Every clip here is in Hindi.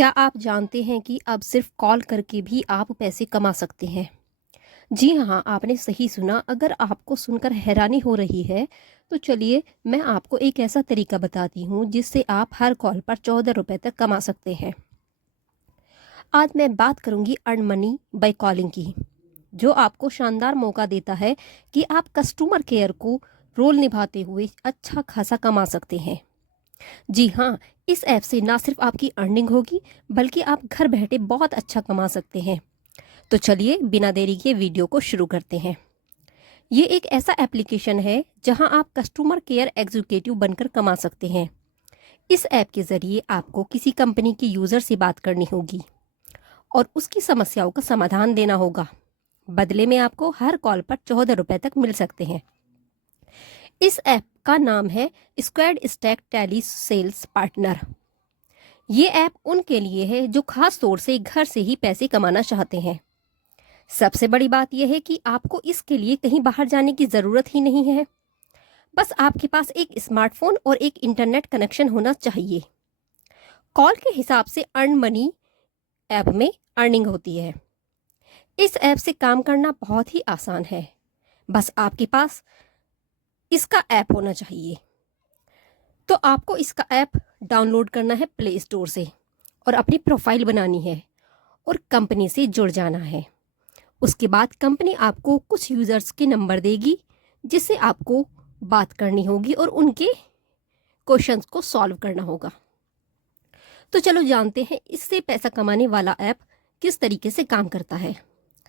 क्या आप जानते हैं कि अब सिर्फ कॉल करके भी आप पैसे कमा सकते हैं? जी हाँ, आपने सही सुना। अगर आपको सुनकर हैरानी हो रही है, तो चलिए मैं आपको एक ऐसा तरीका बताती हूँ जिससे आप हर कॉल पर 14 रुपए तक कमा सकते हैं। आज मैं बात करूँगी अर्न मनी बाय कॉलिंग की, जो आपको शानदार मौका देता है कि आप कस्टमर केयर को रोल निभाते हुए अच्छा खासा कमा सकते हैं। जी हाँ, इस ऐप से ना सिर्फ आपकी अर्निंग होगी, बल्कि आप घर बैठे बहुत अच्छा कमा सकते हैं। तो चलिए बिना देरी के वीडियो को शुरू करते हैं। ये एक ऐसा एप्लीकेशन है जहां आप कस्टमर केयर एग्जीक्यूटिव बनकर कमा सकते हैं। इस ऐप के ज़रिए आपको किसी कंपनी के यूज़र से बात करनी होगी और उसकी समस्याओं का समाधान देना होगा। बदले में आपको हर कॉल पर 14 रुपए तक मिल सकते हैं। इस ऐप का नाम है SquadStack telesales partner. ये ऐप उनके लिए है जो खास तौर से घर से ही पैसे कमाना चाहते हैं। सबसे बड़ी बात यह है कि आपको इसके लिए कहीं बाहर जाने की ज़रूरत ही नहीं है। बस आपके पास एक स्मार्टफोन और एक इंटरनेट कनेक्शन होना चाहिए। कॉल के हिसाब से अर्न मनी ऐप में अर्निंग होती है। इस ऐप से काम करना बहुत ही आसान है। बस आपके पास इसका ऐप होना चाहिए। तो आपको इसका ऐप डाउनलोड करना है प्ले स्टोर से और अपनी प्रोफाइल बनानी है और कंपनी से जुड़ जाना है। उसके बाद कंपनी आपको कुछ यूज़र्स के नंबर देगी जिससे आपको बात करनी होगी और उनके क्वेश्चंस को सॉल्व करना होगा। तो चलो जानते हैं इससे पैसा कमाने वाला ऐप किस तरीके से काम करता है।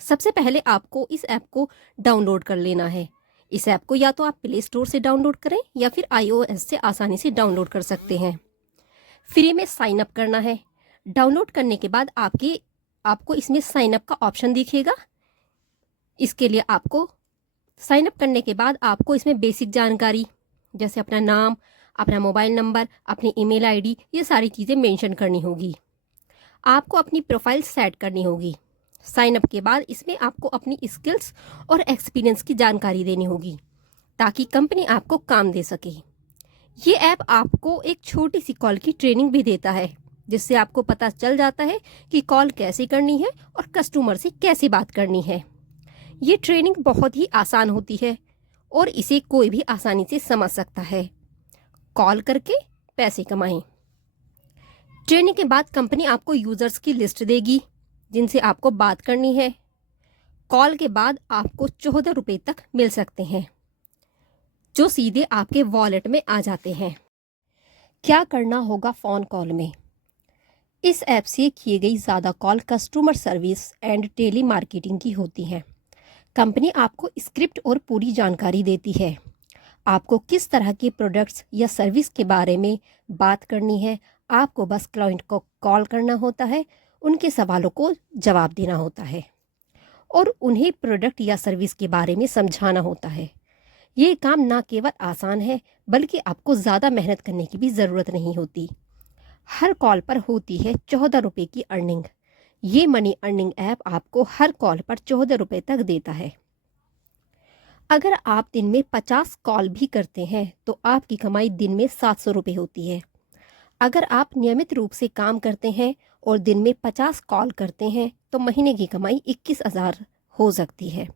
सबसे पहले आपको इस ऐप को डाउनलोड कर लेना है। इस ऐप को या तो आप प्ले स्टोर से डाउनलोड करें या फिर iOS से आसानी से डाउनलोड कर सकते हैं। फ्री में साइन अप करना है। डाउनलोड करने के बाद आपको इसमें साइन अप का ऑप्शन दिखेगा। इसके लिए आपको साइन अप करने के बाद आपको इसमें बेसिक जानकारी जैसे अपना नाम, अपना मोबाइल नंबर, अपनी ईमेल आईडी, ये सारी चीज़ें मेंशन करनी होगी। आपको अपनी प्रोफाइल सेट करनी होगी। साइन अप के बाद इसमें आपको अपनी स्किल्स और एक्सपीरियंस की जानकारी देनी होगी ताकि कंपनी आपको काम दे सके। ये ऐप आपको एक छोटी सी कॉल की ट्रेनिंग भी देता है जिससे आपको पता चल जाता है कि कॉल कैसे करनी है और कस्टमर से कैसे बात करनी है। ये ट्रेनिंग बहुत ही आसान होती है और इसे कोई भी आसानी से समझ सकता है। कॉल करके पैसे कमाएं। ट्रेनिंग के बाद कंपनी आपको यूज़र्स की लिस्ट देगी जिनसे आपको बात करनी है। कॉल के बाद आपको 14 रुपये तक मिल सकते हैं जो सीधे आपके वॉलेट में आ जाते हैं। क्या करना होगा फ़ोन कॉल में? इस ऐप से किए गई ज़्यादा call customer service and telemarketing की होती हैं। कंपनी आपको स्क्रिप्ट और पूरी जानकारी देती है। आपको किस तरह के प्रोडक्ट्स या सर्विस के बारे में बात करनी है। आपको बस क्लाइंट को कॉल करना होता है, उनके सवालों को जवाब देना होता है और उन्हें प्रोडक्ट या सर्विस के बारे में समझाना होता है। ये काम ना केवल आसान है बल्कि आपको ज़्यादा मेहनत करने की भी ज़रूरत नहीं होती। हर कॉल पर होती है 14 रुपये की अर्निंग। ये मनी अर्निंग ऐप आपको हर कॉल पर 14 रुपये तक देता है। अगर आप दिन में 50 कॉल भी करते हैं तो आपकी कमाई दिन में 700 रुपये होती है। अगर आप नियमित रूप से काम करते हैं और दिन में 50 कॉल करते हैं तो महीने की कमाई 21,000 हो सकती है।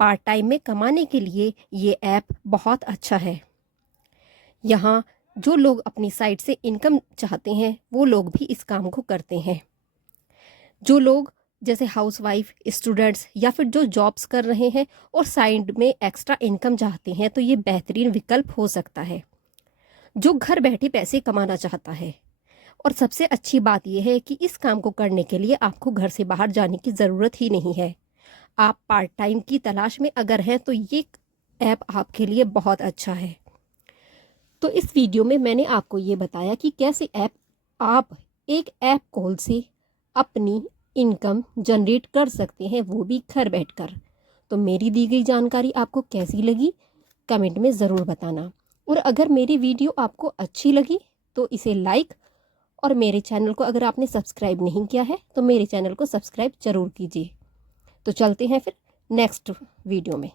पार्ट टाइम में कमाने के लिए ये ऐप बहुत अच्छा है। यहाँ जो लोग अपनी साइट से इनकम चाहते हैं वो लोग भी इस काम को करते हैं। जो लोग जैसे हाउसवाइफ, स्टूडेंट्स या फिर जो जॉब्स कर रहे हैं और साइड में एक्स्ट्रा इनकम चाहते हैं तो ये बेहतरीन विकल्प हो सकता है। जो घर बैठे पैसे कमाना चाहता है। और सबसे अच्छी बात यह है कि इस काम को करने के लिए आपको घर से बाहर जाने की ज़रूरत ही नहीं है। आप पार्ट टाइम की तलाश में अगर हैं तो ये ऐप आपके लिए बहुत अच्छा है। तो इस वीडियो में मैंने आपको ये बताया कि कैसे आप एक ऐप कॉल से अपनी इनकम जनरेट कर सकते हैं, वो भी घर बैठकर। तो मेरी दी गई जानकारी आपको कैसी लगी कमेंट में ज़रूर बताना। और अगर मेरी वीडियो आपको अच्छी लगी तो इसे लाइक और मेरे चैनल को अगर आपने सब्सक्राइब नहीं किया है तो मेरे चैनल को सब्सक्राइब ज़रूर कीजिए। तो चलते हैं फिर नेक्स्ट वीडियो में।